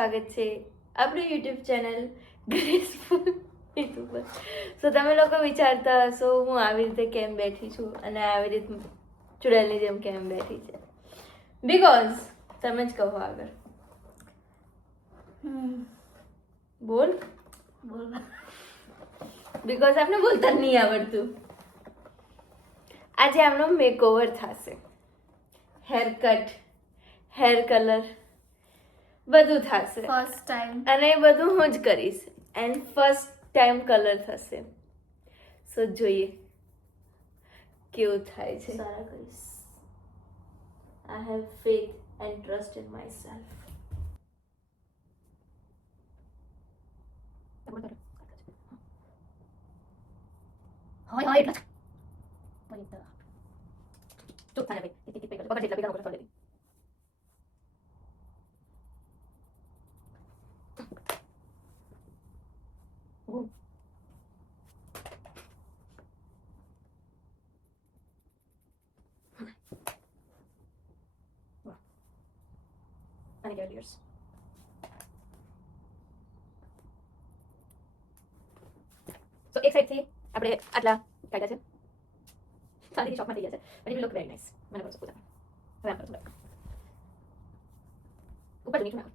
સ્વાગત છે આપણી યુટ્યુબ ચેનલ ગ્રેસફુલ હેતુ પર. સો તમે લોકો વિચારતા હશો હું આવી રીતે કેમ બેઠી છું અને આવી રીતે ચુડેલની જેમ કેમ બેઠી છે. બિકોઝ તમે જ કહો આગળ. બોલ બોલ. બિકોઝ આપણે બોલતા જ નહીં આવડતું. આજે આપણો મેકઓવર થશે. હેર કટ, હેર કલર બધું થશે ફર્સ્ટ ટાઈમ. અને એ બધું હું જ કરીશ. એન્ડ ફર્સ્ટ ટાઈમ કલર થશે. સો જોઈએ કેવું થાય છે. સારા કરીશ. I have faith and trust in my self. હોય હોય એટલે ચૂપ થાય ભાઈ. ટીક ટીક પકડ જેટલા બીજા લોકો છોડી અને કેરિયર્સ સો એક સાઈડ થી આપણે આટલા કાઢ્યા છે. સારી શોપમાં થઈ ગયા છે. But it look very nice. મને બહુ પસંદ આવ્યું. હવે આમ કરું થોડું ઉપર નીચે નાખો.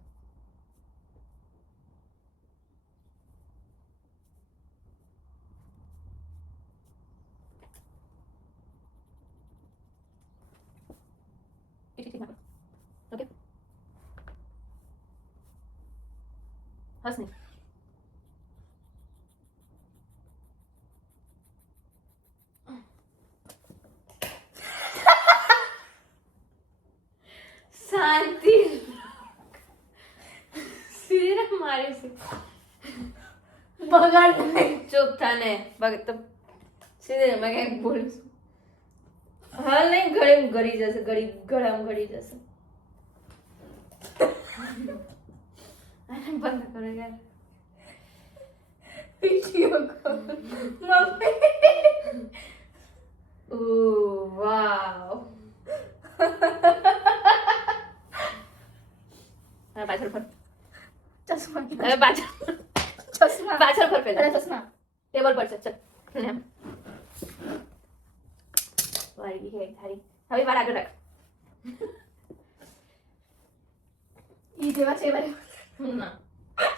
ઠીક નાખો. ઓકે હસ નહીં. શાંતિ સીધે મારે છે. બગાડ ચૂપ થાને તો સીધે મેં કંઈક બોલું છું. હાલ નહીં ગળે ગળી જશે. ગળામાં ગળી જશે. આને બંધ કરો યાર. Video call mummy. Oh wow. હવે પાછળ ફર. ચશ્મા હવે પાછળ ચશ્મા પાછળ ફર પહેલા. ચશ્મા ટેબલ પર છે. ચલ લેમ. વાળી ગઈ થારી. હવે વાર આગળ રાખ. ઈ જેવા છે એવા. ના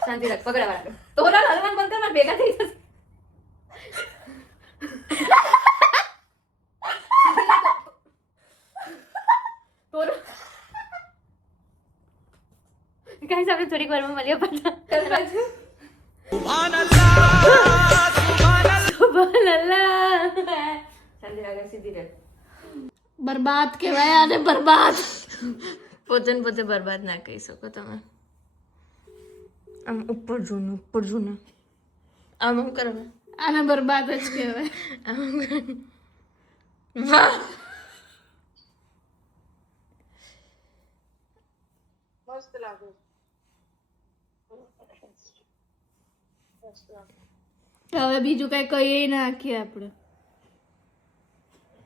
શાંતિ રાખ. પકડા વાર આગળ. તોરા હલવાન બંધ કર. મારે ભેગા થઈ જશે. તોરા ગાઈસ આપણે થોડીક વારમાં મળીએ પાછા. સુબહાનલ્લાહ. શાંતિ રાખ. સીધી રહે. બરબાદ કહેવાય આને, બરબાદ. પોતે બરબાદ ના કહી શકો તમે. આમ ઉપર જોને આમ કરો. આને બરબાદ જ કહેવાય. વાહ મસ્ત લાગે. હવે બીજું કઈ કહીએ નાખીએ આપણે.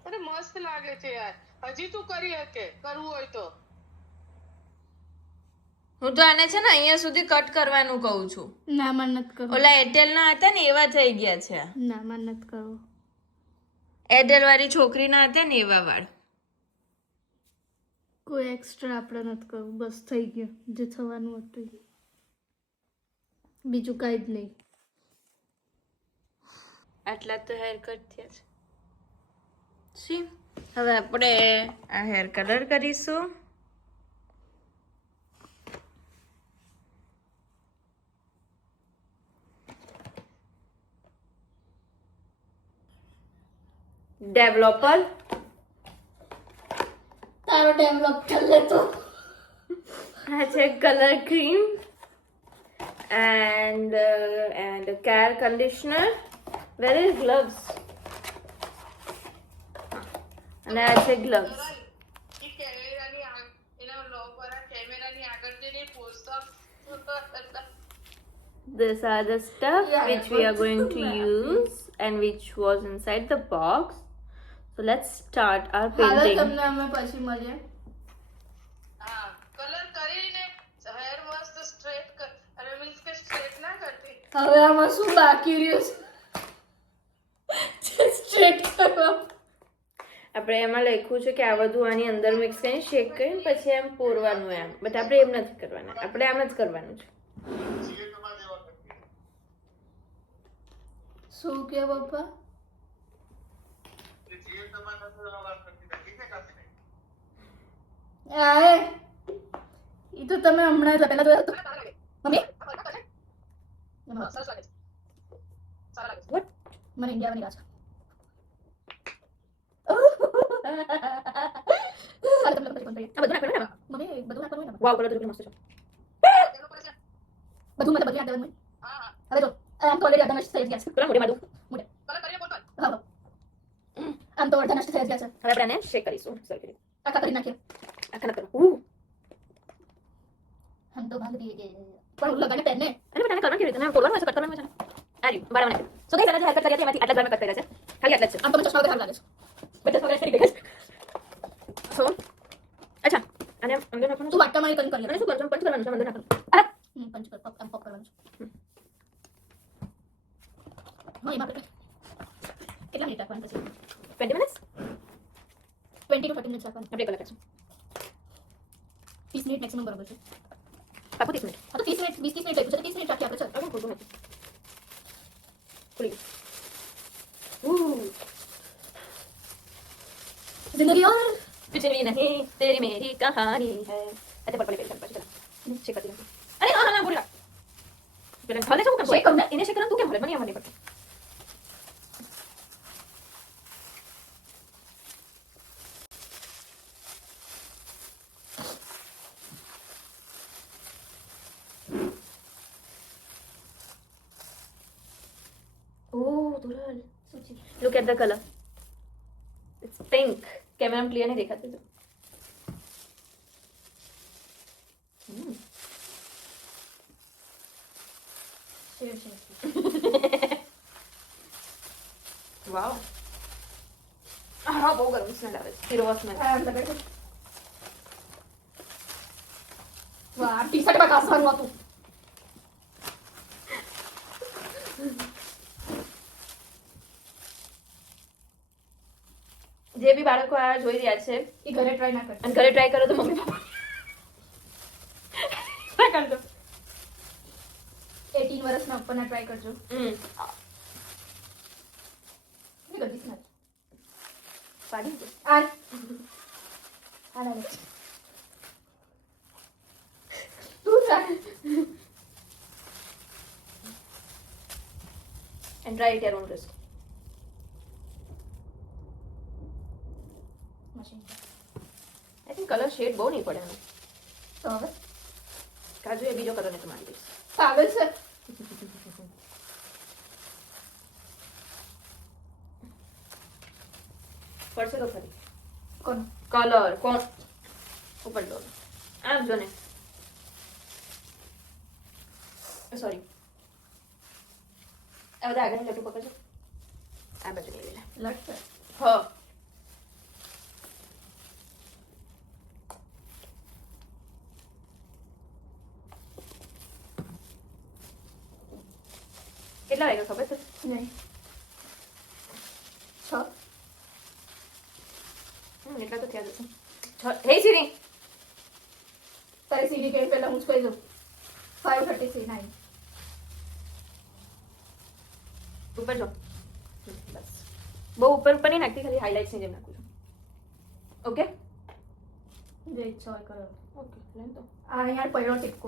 અરે મસ્ત લાગે છે યાર. હજી તું કરી શકે કરવું હોય તો. હું તો આને છે ને અહીંયા સુધી કટ કરવાનું કહું છું. ના માં નથી કરવું. ઓલા એરટેલ ના હતા ને એવા થઈ ગયા છે. ના માં નથી કરવું. એરટેલ વાળી છોકરી ના હતા ને એવા વાળ. કોઈ એક્સ્ટ્રા આપણે નથી કરવું. બસ થઈ ગયું જે થવાનું હતું. બીજું કઈ જ નહીં. આટલા તો હેર કટ થયા છે. સી હવે આપણે આ હેર કલર કરીશું. ડેવલપર તારો ડેવલપ કરી લેતો. આ છે colour cream and care conditioner. Where is gloves? અને આ છે ગ્લવ્સ. એ કેમેરાની એના લો પર કેમેરાની આગળ જઈને post These are the stuff Yeah, which we are going to use and which was inside the box. So let's start our hello painting. તમને અમે પછી મળીએ. હા કલર કરીને હેર મસ્ત સ્ટ્રેટ હવે આમાં શું બાકી રહ્યું છે સ્ટ્રેટ કરવા આપણે એમાં લખ્યું છે કે આ બધું આની અંદર મિક્સ કરીને શેક કરીને પછી એમ પોરવાનું એમ બટ આપણે એમ નથી કરવાના આપણે આમ જ કરવાનું છે શું કે પપ્પા આય ઈ તો તમે હમણાં જ પહેલા જોયા તો મમ્મી મને ઇન્ડિયા બની મમ્મી બધું નાખવાનું ને વાવ કલર તો કેટલો મસ્ત છે બધું મતલબ બધું નાખવાનું હવે જો આમ તો ઓલરેડી અડધા નષ્ટ થઈ ગયા છે પેલા મોઢે મારું હા આમ તો અડધા નષ્ટ થઈ ગયા છે હવે આપણે આને શેક કરીશું સરખી આખા કરી નાખીએ આખા ન કરો हम तो भाग दिए गए पर लगाने पहनने અરે બટ આને કરવાનું કેવી રીતે મેં બોલવાનું છે કટ કરવાનું છે આર્યું બરાબર નાખ્યું સો ગઈ સાલા જે હરકત કરી હતી એમાંથી આટલા જ કટ કર્યા છે ખાલી આટલા જ છે આમ તો મને ચશ્મા વગર સારું લાગે છે બધા વગર થઈ ગયા સો અચ્છા અને અંદર નાખવાનું તું વાટકા માં કરી અને શું કરવાનું પંચ કરવાનું છે અંદર નાખવાનું પંચ કર પપ પપ કરવાનું છે હા એમાં કેટલા મિનિટ રાખવાનું પછી 20 મિનિટ્સ 20 to 30 મિનિટ રાખવાનું આપણે કલાક છે 30 મિનિટ મેક્સિમમ બરોબર છે પાકું 30 મિનિટ હા તો 30 મિનિટ 20 મિનિટ રાખ્યું છે 30 મિનિટ રાખીએ આપણે ચાલ અરે ખોટું નથી ખુલી जिंदगी और तुझे भी नहीं तेरी मेरी कहानी है अच्छा पर पहले પછી ચલા ચેક કરતી રહું અરે હા હા બોલા પેલા ખાલે શું Check કરું ને? એને ચેક કરવાનું તું કેમ ભલે મને આવવાની પડતી Oh, Dural. Look at the color. It's pink. Camera में क्लियर नहीं देखा था वाओ हाँ बहुत गर्म स्मेल आ रहा है हीरो स्मेल वाह टी शर्ट में कासा हुआ तू જે બી બાળકો આ જોઈ રહ્યા છે એ ઘરે ટ્રાય ના કરતા અને ઘરે ટ્રાય કરો તો મમ્મી પપ્પા કરજો 18 વર્ષના ઉપરના ટ્રાય કરજો હમ મેં ગંદી સ્મેલ પાડી દે આ ના તું try and try it your own risk machine I think color shade બહુ નહીં પડે આનો તો હવે કાજુ એ બીજો કલર ને તો મારી દઈશ પાગલ છે પડશે તો ખરી કોણ કલર કોણ ઉપર દો આમ જો ને સોરી આ બધા આગળ લટુ પકડજો આ બાજુ લઈ લે લટ હ કેટલા વાગ્યા ખબર છે નહીં 6 એટલા તો થયા જશે હે સીરી તારી સીડી કે પહેલા હું જ કહી દઉં 5:33 9 ઉપર જો બસ બહુ ઉપર ઉપર નહીં નાખતી ખાલી હાઇલાઇટ્સ ની જેમ નાખું છું ઓકે જે ઈચ્છા હોય કરો ઓકે લેન તો આ યાર પડ્યો ટીપકો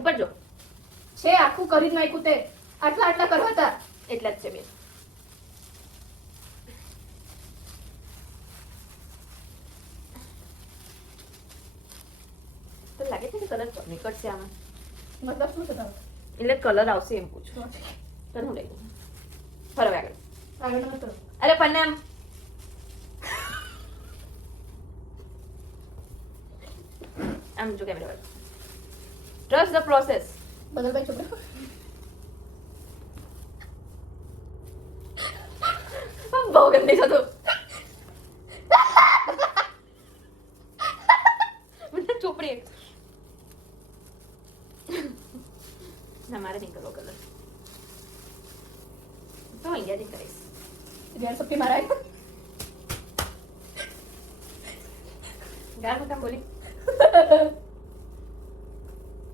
ઉપર જો છે આખું કરી જ નાખ્યું તે આટલા આટલા કરવા હતા એટલા જ છે બે તો લાગે છે કે કલર નીકળશે આમાં મતલબ શું છે તારો એટલે કલર આવશે એમ પૂછું તને હું લઈ દઉં ફરવા આગળ આગળ ન કરો અરે પણ આમ આમ જો કેમેરા વાળો ટ્રસ્ટ ધ પ્રોસેસ. બગલ ભાઈ છોકરો બહુ ગંદી છે તું. મને ચોપડી એક. ના મારે નહીં કરવો કલર. તો અહીંયાથી કરીશ. યાર સપી મારા ગાર કામ બોલી.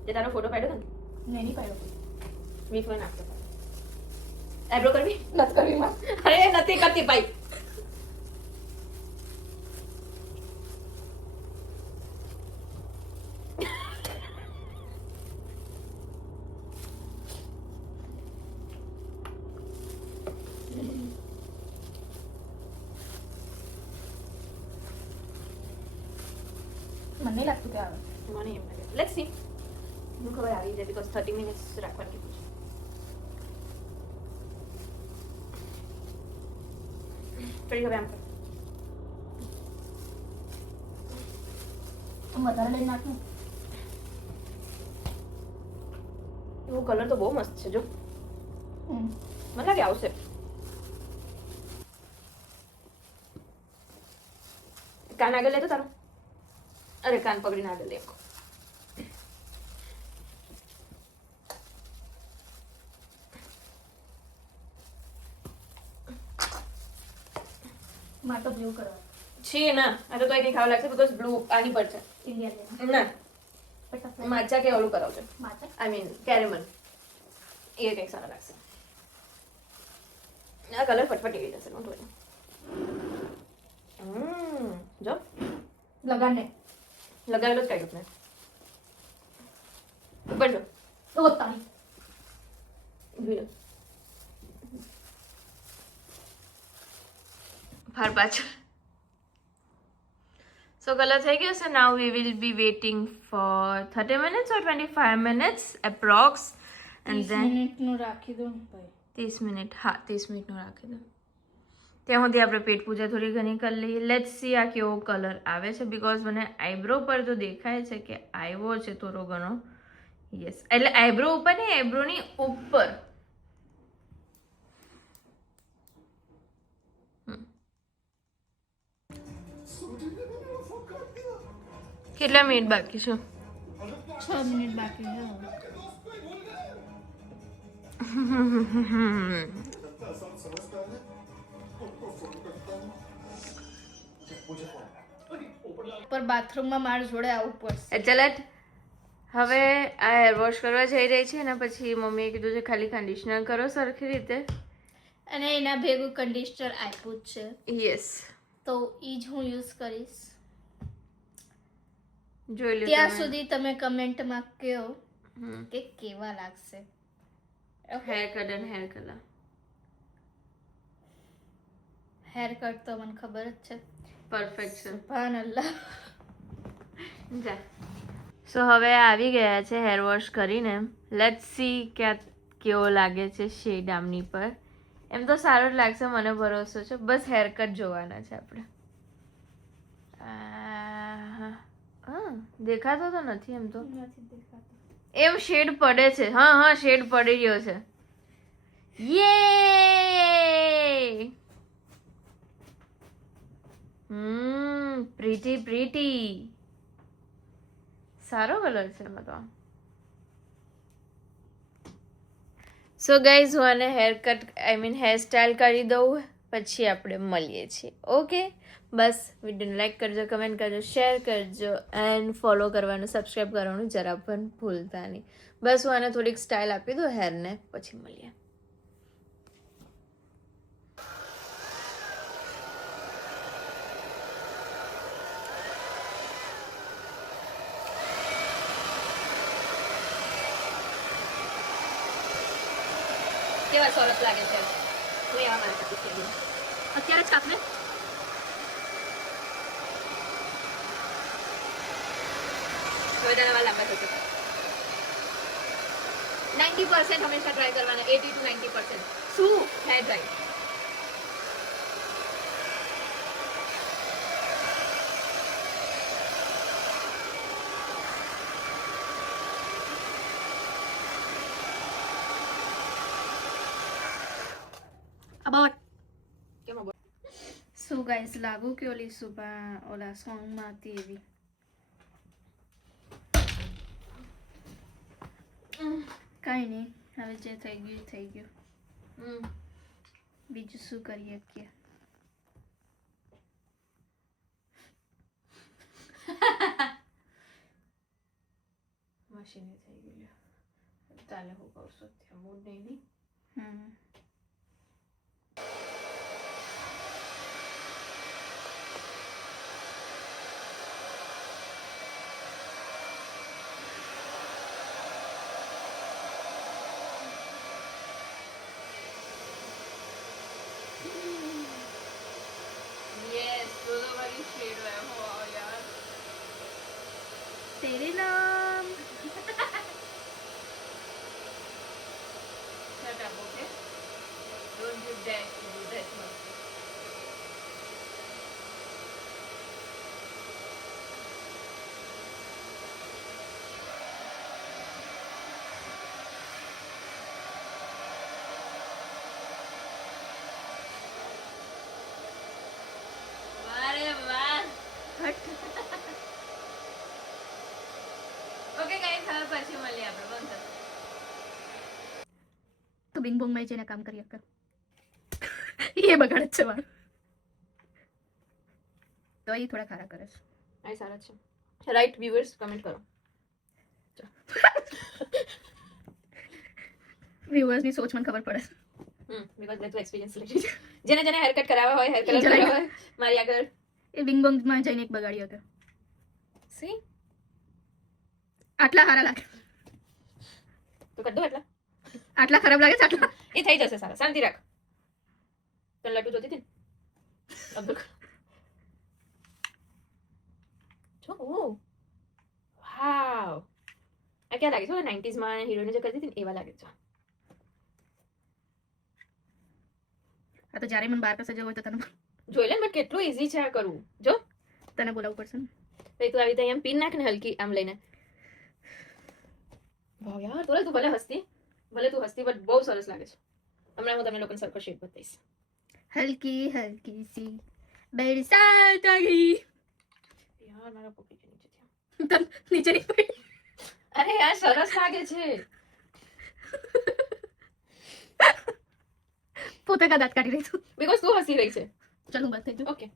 જે તારો ફોટો પાડ્યો હતો ને નહીં પાડ્યો મીઠ માં નાખતો. આઈબ્રો કરવી? નથી કરવી માં અરે નથી કરતી ભાઈ. મને નહીં લાગતું કે આવે મને એમ લાગે. Let's see. હું ખબર આવી જાય બીકોઝ 30 મિનિટ્સ રાખવાનું કીધું છે. ફરી હવે આમ કર. તો વધારે લઈને નાખું એવો કલર તો બહુ મસ્ત છે જો. મને લાગે આવશે. કાન આગળ લે તો તારું. અરે કાન પકડીને આગળ લે. મારે તો બ્લુ કરવા છે ના આ તો તોય કંઈ ખાવા લાગશે બીકોઝ બ્લુ આની પર છે. ઇન્ડિયન ના લેવા માચા કે ઓલું કરાવજો. માચા આઈ મીન કેરેમલ. એ કંઈક સારા લાગશે. આ કલર ફટફટ એવી જશે નો થોડી. જો લગાડને લગાવેલો જ કાઢ્યું મેં. ઉપર જો તો તારી ઊભી રહો. ફાર પાછળ. સો કલર થઈ ગયો છે. Now we will be waiting for 30 minutes or 25 minutes approx and then મિનિટનું રાખી દો ને ભાઈ 30 મિનિટ. હા 30 મિનિટનું રાખી દો. ત્યાં સુધી આપણે પેટ પૂજા થોડી ઘણી કરી લઈએ. લેટ્સ સી આ કેવો કલર આવે છે બીકોઝ મને આઈબ્રો પર તો દેખાય છે કે આવ્યો છે થોડો ઘણો. યસ એટલે આઈબ્રો ઉપર નહીં આઈબ્રોની ઉપર. કેટલા મિનિટ બાકી છે? 6 મિનિટ બાકી છે પર બાથરૂમમાં મારા જોડે આવવું પડશે. ચલટ હવે આ હેર વોશ કરવા જઈ રહી છે ને પછી મમ્મીએ કીધું છે ખાલી કન્ડિશનર કરો સરખી રીતે. અને એના ભેગું કન્ડિશનર આપ્યું જ છે યસ તો ઈ જ હું યુઝ કરીશ. જોઈ લો ત્યાં તમે. સુધી તમે કમેન્ટમાં કહો હમ. કે કેવા લાગશે. હેર કટ અને હેર કલર. હેર કટ તો મને ખબર જ છે. પરફેક્ટ છે. સુભાનઅલ્લાહ. જા. સો હવે આવી ગયા છે હેર વોશ કરીને. લેટ્સ સી કેવો લાગે છે શેડ આમની પર. એમ તો સારું જ લાગશે મને ભરોસો છે. બસ હેર કટ જોવાના છે આપણે. હા દેખાતો તો નથી એમ તો. નથી દેખાતું. એમ શેડ પડે છે. હા હા શેડ પડી રહ્યો છે. યે પ્રીટી પ્રીટી. સારો કલર છે એમાં તો. સો ગાઈઝ હું આને hair cut I mean hair style કરી દઉં પછી આપણે મળીએ છીએ. ઓકે બસ વિડીયોને લાઈક કરજો, કમેન્ટ કરજો, શેર કરજો એન્ડ ફોલો કરવાનું, સબસ્ક્રાઈબ કરવાનું જરા પણ ભૂલતા નહીં. બસ હું આને થોડીક સ્ટાઇલ આપી દઉં હેરને પછી મળીએ. કેવા સરસ લાગે છે. હું એવા મારી પાસે છે અત્યારે જ કાપને. લાંબા થશે 90% હંમેશા ટ્રાય કરવાના. 80 to 90% શું હેર ડ્રાય. અબાઉટ કેમ બોલ? સો ગાઈસ લાગુ કે ઓલી સુભા ઓલા સોંગમાં હતી એવી. કઈ નહીં, હવે જે થઈ ગયું એ થઈ ગયું. બીજું શું કરીએ કે મશીને થઈ ગયું. ચાલે હું કહું છું ત્યાં મૂડ નહીં. યસ, તો તમારી શેડ હો યાર. તેરે નામ. Shut up, okay? Don't you dare to do that much. વારે વાહ. ઓકે ગાઈસ, હવે પછી મળીએ આપણે. બંધ કરો. તો બિંગ બોંગ માં જઈને કામ કરી કર. એ બગાડ છે મારું. તો એ થોડા ખારા કરે છે. આ સારા છે. રાઈટ વ્યુઅર્સ કમેન્ટ કરો. વ્યુઅર્સ ની સોચ મને ખબર પડે. બીકોઝ મેં તો એક્સપિરિયન્સ લીધી છે. જેને જેને હેર કટ કરાવવા હોય, હેર કલર કરાવવા હોય, મારી આગળ એ બિંગ બોંગ માં જઈને એક બગાડ્યો હતો. સી આટલા સારા લાગે, તો કર દો એટલા. આટલા ખરાબ લાગે છે આટલા. એ થઈ જશે સારા. શાંતિ રાખ. તને લટુ જોતી હતી ને? અબ્દુલ જો. ઓ વાવ, આ ક્યાં લાગે છે? 90s માં હિરોઈન જે કરતી હતી ને એવા લાગે છે. આ તો જ્યારે મને બહાર પાસે જવું હોય તો તને જોઈ લે, બટ કેટલું ઈઝી છે આ કરવું. જો તને બોલાવવું પડશે ને. તો તું આવી રીતે એમ પિન નાખ ને હલકી આમ લઈને. વાવ યાર, તોરે તું ભલે હસતી, બટ બહુ સરસ લાગે છે. હમણાં હું તમને લોકોને સરખો શેપ બતાવીશ. હલકી હલકી સી બરસાત આવી. યાર મારા પોકેટ નીચે થયા. તને નીચે નહીં પડી. અરે યાર સરસ લાગે છે. પોતે કા દાંત કાઢી રહી છું. બીકોઝ તું હસી રહી છે. ચાલ હું બાત થઈ જાઉં. ઓકે,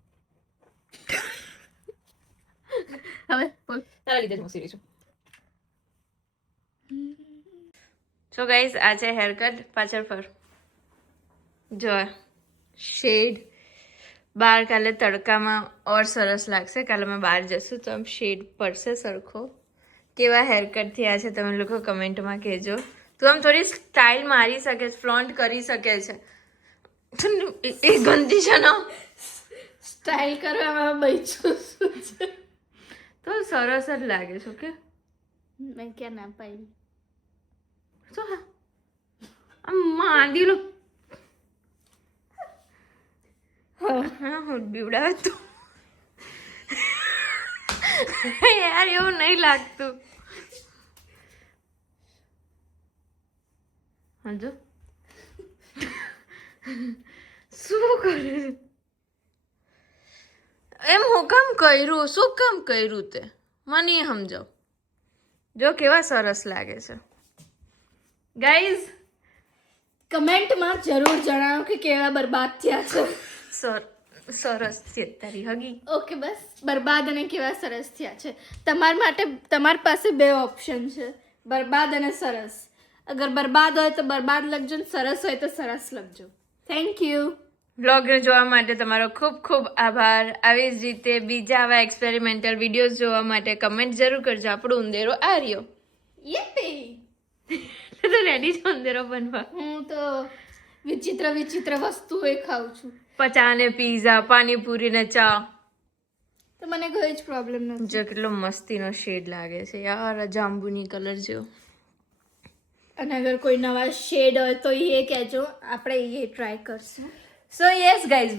હવે બોલ. તારા લીધે જ હું હસી રહી છું. સો ગાઈઝ, આ છે હેર કટ. પાછળ ફર. જો શેડ બહાર કાલે તડકામાં ઓર સરસ લાગશે. કાલે અમે બહાર જશું તો આમ શેડ પડશે સરખો. કેવા હેર કટ થયા છે તમે લોકો કમેન્ટમાં કહેજો. તું આમ થોડી સ્ટાઇલ મારી શકે છે, ફ્લોન્ટ કરી શકે છે. એ ગંદી છે ને, સ્ટાઇલ કરવામાં બઈચું છે. તો સરસ જ લાગે છે. ઓકે, મેં ક્યાં ના પાડી. શું હા આમ માંડી લો. હા હું બીવડાવે તું. યાર એવું નહીં લાગતું. હજુ શું કરે? એમ હું કામ કર્યું? શું કામ કર્યું તે મને સમજાવ. જો કેવા સરસ લાગે છે ગાઈઝ. કમેન્ટમાં જરૂર જણાવો કે કેવા બરબાદ થયા છે. સરસ છે તારી હગી. ઓકે, બસ બરબાદ અને કેવા સરસ થયા છે. તમારા માટે તમારી પાસે બે ઓપ્શન છે, બરબાદ અને સરસ. અગર બરબાદ હોય તો બરબાદ લખજો, ને સરસ હોય તો સરસ લખજો. Thank you. વ્લોગને જોવા માટે તમારો ખૂબ ખૂબ આભાર. આવી જ રીતે બીજા આવા એક્સપેરિમેન્ટલ વિડીયોઝ જોવા માટે કમેન્ટ જરૂર કરજો. આપણો ઉંદેરો આ રહ્યો. યપી. તો રેડી છે ઉંદેરો બનવા. હું તો વિચિત્ર વિચિત્ર વસ્તુઓ ખાઉં છું. પચા ને પીઝા, પાણીપુરી ને ચા. તો મને કોઈ જ પ્રોબ્લેમ નથી. જો કેટલો મસ્તીનો શેડ લાગે છે યાર, જાંબુની કલર જેવો. અને અગર કોઈ નવા શેડ હોય તો એ કહેજો, આપણે એ ટ્રાય કરશું. સો યસ ગાઈઝ,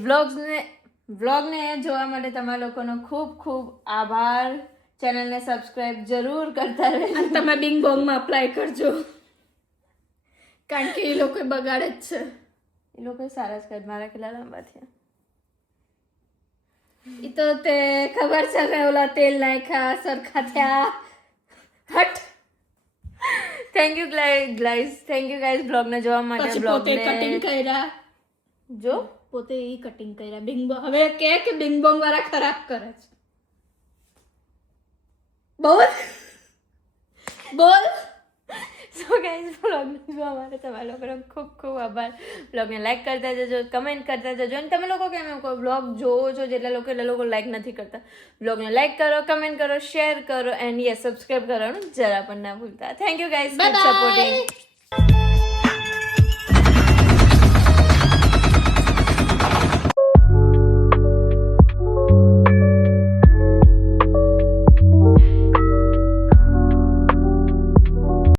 વ્લોગને જોવા માટે તમારા લોકોનો ખૂબ ખૂબ આભાર. ચેનલને સબસ્ક્રાઇબ જરૂર કરતા રહેજો. અને તમે બિંગ બોંગમાં અપ્લાય કરજો, કારણ કે એ લોકો બગાડે જ છે. એ લોકો સારા જ કરે, મારા કેટલા લાંબા થયા. ઈ તો તે ખબર છે મેં ઓલા તેલ નાખ્યા સરખા થયા. હટ. Thank you guys, thank you guys બ્લોગને જોવા માટે. પછી પોતે કટિંગ બ્લોગને કર્યા, જો પોતે ઈ કટિંગ કર્યા. બિંગ બોંગ હવે કે બિંગ બોંગ વાળા ખરાબ કરે છે. બોલ. સો ગાઈઝ બ્લોગને જોવા માટે તમારા લોકોનો ખૂબ ખૂબ આભાર. બ્લોગને લાઈક કરતા જજો, કમેન્ટ કરતા જજો. અને તમે લોકો કેમ એમ કહો બ્લોગ જોવો છો જેટલા લોકો લાઈક નથી કરતા. બ્લોગને લાઈક કરો, કમેન્ટ કરો, શેર કરો એન્ડ યસ સબસ્ક્રાઈબ કરવાનું જરા પણ ના ભૂલતા. Thank you guys four supporting.